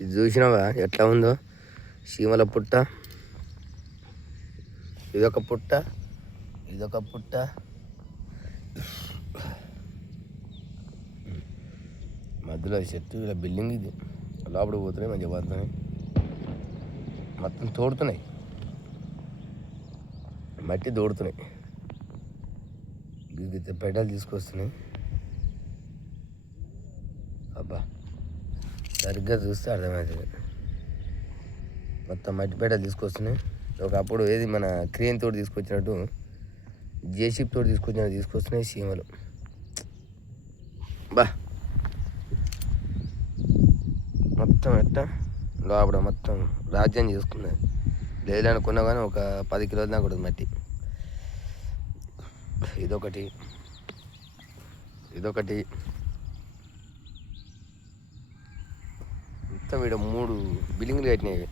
ఇది చూసినావా ఎట్లా ఉందో చీమల పుట్ట. ఇదొక పుట్ట, ఇదొక పుట్ట. మధ్యలో చెట్టు ఇలా బిల్డింగ్ ఇది. లోపలికి పోతున్నాయి, మంచిగా పోతున్నాయి, మొత్తం తోడుతున్నాయి, మట్టి తోడుతున్నాయి. పెడలు తీసుకొస్తున్నాయి. అబ్బా సరిగ్గా చూస్తే అర్థమవుతుంది. మొత్తం మట్టి పెడలు తీసుకొస్తున్నాయి. ఒకప్పుడు ఏది మన క్రేన్ తోటి తీసుకొచ్చినట్టు, జేసీబీ తోటి తీసుకొస్తున్నాయి చీమలు. బా మొత్తం ఎట్ట లోపల మొత్తం రాజ్యం చేసుకున్నది. లేదనుకున్నా కానీ ఒక 10 కిలోల దాకా ఉంటుంది మట్టి. ఇదొకటి, ఇదొకటి, మొత్తం ఇక్కడ 3 బిల్డింగ్లు కట్టినాయి.